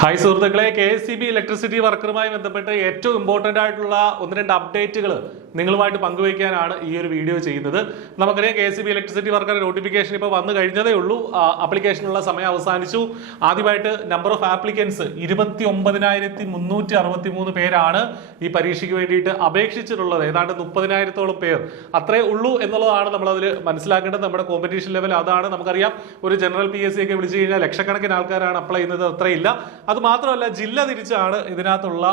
Hi സുഹൃത്തുക്കളെ, KSEB electricity വർക്കറുമായി ബന്ധപ്പെട്ട് ഏറ്റവും ഇമ്പോർട്ടൻ്റ് ആയിട്ടുള്ള ഒന്ന് രണ്ട് അപ്ഡേറ്റുകൾ നിങ്ങളുമായിട്ട് പങ്കുവയ്ക്കാനാണ് ഈ ഒരു വീഡിയോ ചെയ്യുന്നത്. നമുക്കറിയാം KSEB ഇലക്ട്രിസിറ്റി വർക്കർ നോട്ടിഫിക്കേഷൻ ഇപ്പോൾ വന്നു കഴിഞ്ഞതേ ഉള്ളൂ. ആപ്ലിക്കേഷനുള്ള സമയം അവസാനിച്ചു. ആദ്യമായിട്ട് നമ്പർ ഓഫ് ആപ്ലിക്കൻസ് 29,363 പേരാണ് ഈ പരീക്ഷയ്ക്ക് വേണ്ടിയിട്ട് അപേക്ഷിച്ചിട്ടുള്ളത്. ഏതാണ്ട് 30,000-ഓളം പേർ അത്രേ ഉള്ളൂ എന്നുള്ളതാണ് നമ്മളതിൽ മനസ്സിലാക്കേണ്ടത്. നമ്മുടെ കോമ്പറ്റീഷൻ ലെവൽ അതാണ്. നമുക്കറിയാം, ഒരു ജനറൽ PSC ഒക്കെ വിളിച്ചു കഴിഞ്ഞാൽ ലക്ഷക്കണക്കിന് ആൾക്കാരാണ് അപ്ലൈ ചെയ്യുന്നത്, അത്രയില്ല. അത് മാത്രമല്ല, ജില്ല തിരിച്ചാണ് ഇതിനകത്തുള്ള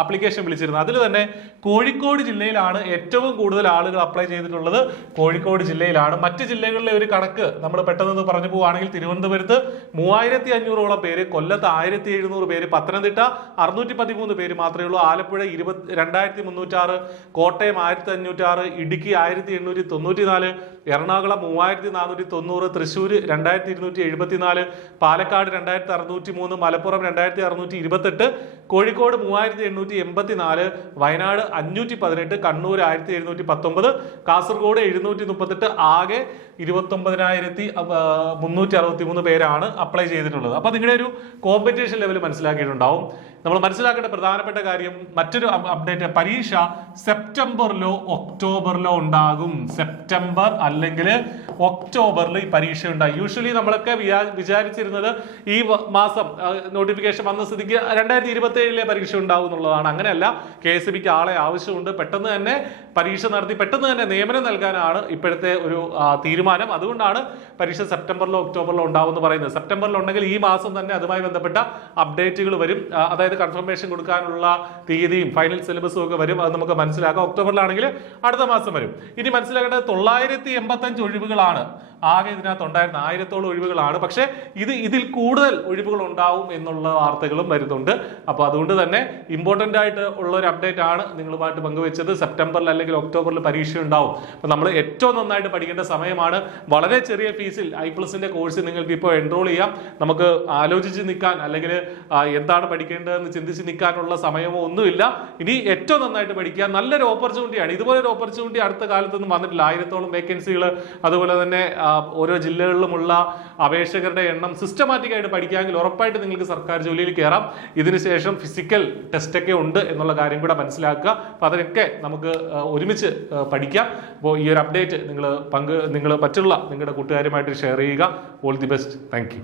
ആപ്ലിക്കേഷൻ വിളിച്ചിരുന്നത്. അതിൽ തന്നെ കോഴിക്കോട് ജില്ലയിലാണ് ഏറ്റവും കൂടുതൽ ആളുകൾ അപ്ലൈ ചെയ്തിട്ടുള്ളത്. കോഴിക്കോട് ജില്ലയിലാണ്. മറ്റ് ജില്ലകളിലെ ഒരു കണക്ക് നമ്മൾ പെട്ടെന്ന് പറഞ്ഞു പോവുകയാണെങ്കിൽ തിരുവനന്തപുരത്ത് 3,500-ഓളം പേര്, കൊല്ലത്ത് 1,700 പേര്, പത്തനംതിട്ട 613 പേര് മാത്രമേ ഉള്ളൂ, ആലപ്പുഴ 2,306, കോട്ടയം 1,506, ഇടുക്കി 1,894, എറണാകുളം 3,490, തൃശ്ശൂർ 2,274, പാലക്കാട് 2,603, മലപ്പുറം 2,628, കോഴിക്കോട് 3,884, വയനാട് 518, കണ്ണൂർ 1,719, കാസർഗോഡ് 738, ആകെ 29,363 പേരാണ് അപ്ലൈ ചെയ്തിട്ടുള്ളത്. അപ്പൊ നിങ്ങളുടെ ഒരു കോമ്പറ്റീഷൻ ലെവൽ മനസ്സിലാക്കിയിട്ടുണ്ടാവും. നമ്മൾ മനസ്സിലാക്കേണ്ട പ്രധാനപ്പെട്ട കാര്യം, മറ്റൊരു അപ്ഡേറ്റ്, പരീക്ഷ സെപ്റ്റംബറിലോ ഒക്ടോബറിലോ ഉണ്ടാകും. സെപ്റ്റംബർ അല്ലെങ്കിൽ ഒക്ടോബറിൽ ഈ പരീക്ഷ ഉണ്ടാകും. യൂഷ്വലി നമ്മളൊക്കെ വിചാരിച്ചിരുന്നത് ഈ മാസം നോട്ടിഫിക്കേഷൻ വന്ന സ്ഥിതിക്ക് 2027 പരീക്ഷ ഉണ്ടാവും എന്നുള്ളതാണ്. അങ്ങനെയല്ല, KSEBക്ക് ആളെ ആവശ്യമുണ്ട്. പെട്ടെന്ന് തന്നെ പരീക്ഷ നടത്തി പെട്ടെന്ന് തന്നെ നിയമനം നൽകാനാണ് ഇപ്പോഴത്തെ ഒരു തീരുമാനം. അതുകൊണ്ടാണ് പരീക്ഷ സെപ്റ്റംബറിലോ ഒക്ടോബറിലോ ഉണ്ടാവും എന്ന് പറയുന്നത്. സെപ്റ്റംബറിൽ ഉണ്ടെങ്കിൽ ഈ മാസം തന്നെ അതുമായി ബന്ധപ്പെട്ട അപ്ഡേറ്റുകൾ വരും. അതായത് കൺഫർമേഷൻ കൊടുക്കാനുള്ള തീയതിയും ഫൈനൽ സിലബസും ഒക്കെ വരും. അത് നമുക്ക് മനസ്സിലാക്കാം. ഒക്ടോബറിലാണെങ്കിൽ അടുത്ത മാസം വരും. ഇനി മനസ്സിലാക്കേണ്ടത് 985 ഒഴിവുകളാണ് ആകെ ഇതിനകത്ത് ഉണ്ടായിരുന്ന. 1000-ഓളം ഒഴിവുകളാണ്. പക്ഷെ ഇതിൽ കൂടുതൽ ഒഴിവുകൾ ഉണ്ടാവും എന്നുള്ള വാർത്തകളും വരുന്നുണ്ട്. അപ്പൊ അതുകൊണ്ട് തന്നെ ഇമ്പോർട്ടന്റ് ആയിട്ട് ഉള്ള ഒരു അപ്ഡേറ്റ് ആണ് നിങ്ങളുമായിട്ട് പങ്കുവെച്ചത്. സെപ്റ്റംബറിൽ അല്ലെങ്കിൽ ഒക്ടോബറിൽ പരീക്ഷ ഉണ്ടാവും. അപ്പൊ നമ്മൾ ഏറ്റവും നന്നായിട്ട് പഠിക്കേണ്ട സമയമാണ്. വളരെ ചെറിയ ഫീസിൽ I+ന്റെ കോഴ്സ് നിങ്ങൾക്ക് ഇപ്പോൾ എൻറോൾ ചെയ്യാം. നമുക്ക് ആലോചിച്ച് നിൽക്കാൻ അല്ലെങ്കിൽ എന്താണ് പഠിക്കേണ്ടതെന്ന് ചിന്തിച്ച് നിൽക്കാനുള്ള സമയമോ ഒന്നുമില്ല. ഇനി ഏറ്റവും നന്നായിട്ട് പഠിക്കുക. നല്ലൊരു ഓപ്പർച്യൂണിറ്റിയാണ്. ഇതുപോലൊരു ഓപ്പർച്യൂണിറ്റി അടുത്ത കാലത്തൊന്നും വന്നിട്ടില്ല. 1000-ഓളം വേക്കൻസികൾ, അതുപോലെ തന്നെ ഓരോ ജില്ലകളിലുമുള്ള അപേക്ഷകരുടെ എണ്ണം സിസ്റ്റമാറ്റിക് ആയിട്ട് പഠിക്കാമെങ്കിൽ ഉറപ്പായിട്ട് നിങ്ങൾക്ക് സർക്കാർ ജോലിയിൽ കയറാം. ഇതിനുശേഷം ഫിസിക്കൽ ടെസ്റ്റ് ഒക്കെ ഉണ്ട് എന്നുള്ള കാര്യം കൂടെ മനസ്സിലാക്കുക. അപ്പൊ അതിനൊക്കെ നമുക്ക് ഒരുമിച്ച് പഠിക്കാം. അപ്പോൾ ഈ ഒരു അപ്ഡേറ്റ് നിങ്ങൾ മറ്റുള്ള നിങ്ങളുടെ കൂട്ടുകാരുമായിട്ട് ഷെയർ ചെയ്യുക. All the best. Thank you.